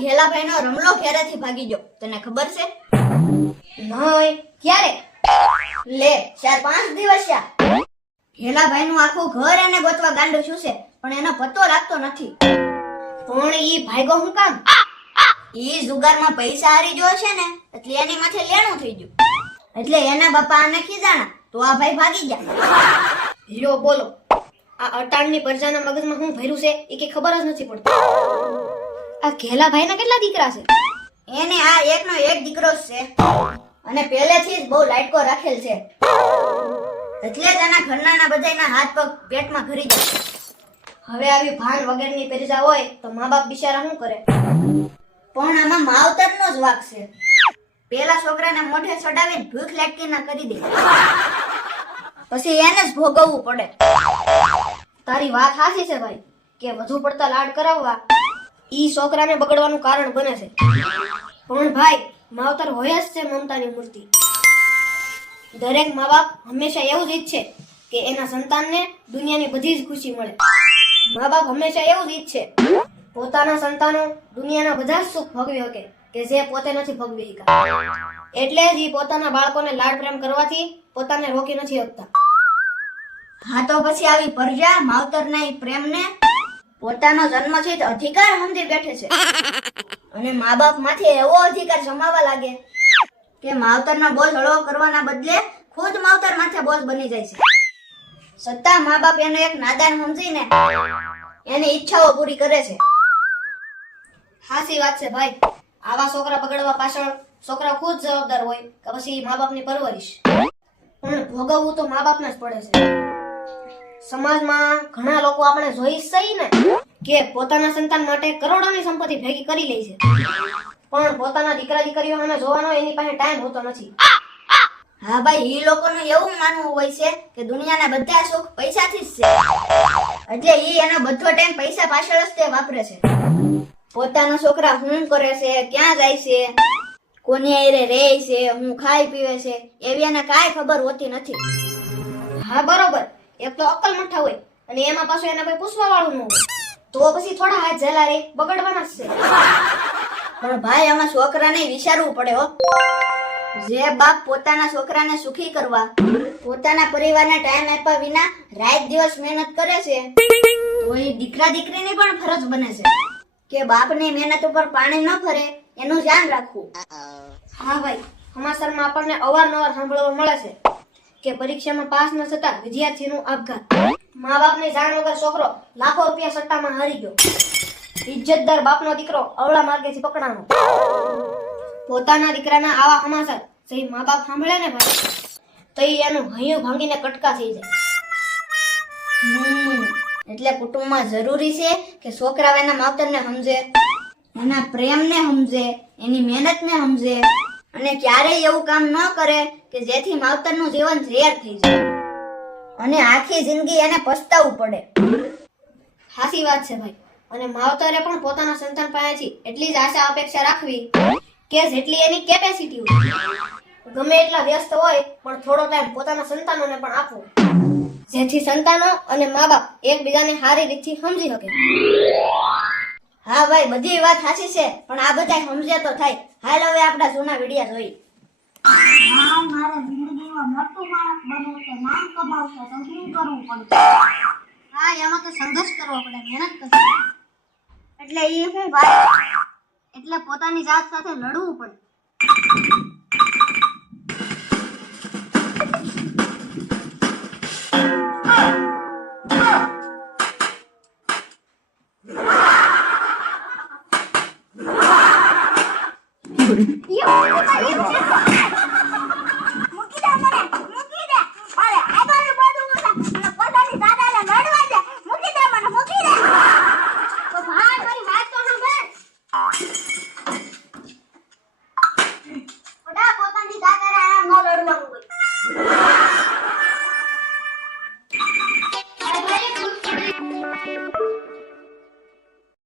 ઘેલાભાઈ નો રમલો ઘેરેથી ભાગી ગયો. તને ખબર છે? નહીં ક્યારે? લે, ચાર પાંચ દિવસ થયા ઘેલાભાઈ નું આખું ઘર એને ગોતવા ગાંડો છે પણ એનો પત્તો લાગતો નથી. પણ ઈ ભાઈગો હું કામ? ઈ જુગારમાં પૈસા હારી ગયો છે ને, એટલે એની માથે લેણું થઈ ગયું. એટલે એના બાપા આને ખીજાણા. તો આ ભાઈ ભાગી ગયા. લ્યો બોલો. આ અટાણની પ્રજાના મગજમાં શું ભર્યું છે, એ કે ખબર જ નથી પડતી. આ ઘેલા ભાઈના કેટલા દીકરા છે? એને આ એકનો એક દીકરો છે. અને પહેલેથી જ બહુ લાઇટકો રાખેલ છે. એટલે એના ઘરનાના બધાયના હાથ પગ પેટમાં ભરી જાય. હવે આવી ભાન વગરની પ્રજા હોય તો મા બાપ બિચારા શું કરે? પણ આમાં માવતરનો જ વાક છે. પેલા છોકરાને મોઢે ચડાવીને ભૂખ લાગતી ના કરી દે. પછી એને જ ભોગવવું પડે. તારી વાત સાચી છે ભાઈ, કે વધુ પડતા લાડ કરાવવા ઈ છોકરાને બગડવાનું કારણ બને છે. પણ ભાઈ, માવતર હોય જ છે મમતાની મૂર્તિ. દરેક મા બાપ હંમેશા એવું જ ઈચ્છે કે એના સંતાનને દુનિયાની બધી જ ખુશી મળે. મા બાપ હંમેશા એવું જ ઈચ્છે પોતાના સંતાનો દુનિયાના બધા જ સુખ ભોગવી શકે કે જે પોતે નથી ભોગવી શકતા. એટલે જ ઈ પોતાના બાળકોને લાડ પ્રેમ કરવાથી પોતાને રોકી નથી શકતા. હા તો પછી આવી પ્રજા પ્રેમ પ્રેમને પોતાનો જન્મસિદ્ધ અધિકાર સમજી બેઠે છે. અને મા બાપમાંથી એવો અધિકાર જમાવા લાગે કે માવતરનો બોજ હળવો કરવાના બદલે ખુદ માવતર માથે બોજ બની જાય છે. સત્તા મા બાપ એને એક નાદાન સમજીને એની ઈચ્છાઓ પૂરી કરે છે. હાસી વાત છે ભાઈ. આવા છોકરા બગડવા પાછળ છોકરા ખુદ જવાબદાર હોય કે પછી મા બાપની પરવરિશ. પણ ભોગવવું તો મા બાપને જ પડે છે. સમાજમાં ઘણા લોકો આપણે જોઈ સહી ને કે પોતાના સંતાન માટે કરોડોની સંપત્તિ ભેગી કરી લે છે. પણ પોતાના દીકરા દીકરીઓ સામે જોવાનો એની પાસે ટાઈમ હોતો નથી. હા ભાઈ, ઈ લોકોનું એવું માનવું હોય છે કે દુનિયાના બધા સુખ પૈસાથી જ છે. એટલે એ એનો બધો ટાઈમ પૈસા પાછળ જ તે વાપરે છે. પોતાના છોકરા શું કરે છે, ક્યાં જાય છે, કોની આયરે રહે છે, હું ખાઈ પીવે છે, એવી એને કાંઈ ખબર હોતી નથી. હા, બરોબર. એક તો અક્કલ મઠ્ઠા હોય અને એમાં પાછું એના કોઈ પૂછવા વાળું ન હોય. તો પછી થોડા હાથ જલા રે બગડવાના જ છે. પણ ભાઈ આમાં છોકરાને વિચારવું પડે હો. જે બાપ પોતાના છોકરાને સુખી કરવા પોતાના પરિવારને ટાઈમ આપ્યા વિના રાત દિવસ મહેનત કરે છે તો એ દીકરા દીકરીની પણ ફરજ બને છે. કે બાપની મહેનત ઉપર પાણી ન ફરે એનું ધ્યાન રાખવું. હા ભાઈ સમાચારમાં આપણને અવારનવાર સાંભળવા મળે છે. કે પરીક્ષામાં પાસ ન થતા વિદ્યાર્થીનું આપઘાત. મા બાપને જાણ વગર છોકરો લાખો રૂપિયા સટ્ટામાં હારી ગયો. ઇજ્જતદાર બાપનો દીકરો અવળા માર્ગેથી પકડાણો. પોતાના દીકરાના આવા સમાચાર જે મા બાપ સાંભળે ને ભાઈ? તો એનું હૈયું ભાંગીને કટકા થઈ જાય. એટલે કુટુંબમાં જરૂરી છે કે છોકરાઓ એના માવતરને સમજે, એના પ્રેમને સમજે, એની મહેનતને સમજે. અને ક્યારેય એવું કામ ન કરે કે જેથી માવતરનું જીવન ઝેર થઈ જાય. અને આખી જિંદગી એને પસ્તાવવું પડે. સાચી વાત છે ભાઈ. અને માવતરે પણ પોતાના સંતાન પાસેથી એટલી જ આશા અપેક્ષા રાખવી કે જેટલી એની કેપેસિટી હોય. ગમે એટલા વ્યસ્ત હોય, પણ થોડો ટાઈમ પોતાના સંતાનોને પણ આપવો. જેથી સંતાનો અને મા બાપ એકબીજાને સારી રીતથી સમજી શકે. હા ભાઈ બધી વાત સાચી છે પણ આ બધા સમજે તો થાય. હાલ હવે આપણા જૂના વિડિયા જોઈ. મારે જિંદગીમાં મોટું માણસ બનવું છે નામ કમાવવું છે તો શું કરવું પડશે? હા એમાં તો સંઘર્ષ કરવો પડે મહેનત કરવી એટલે એ શું ભાઈ? એટલે પોતાની જાત સાથે લડવું પડે. 一会儿再把衣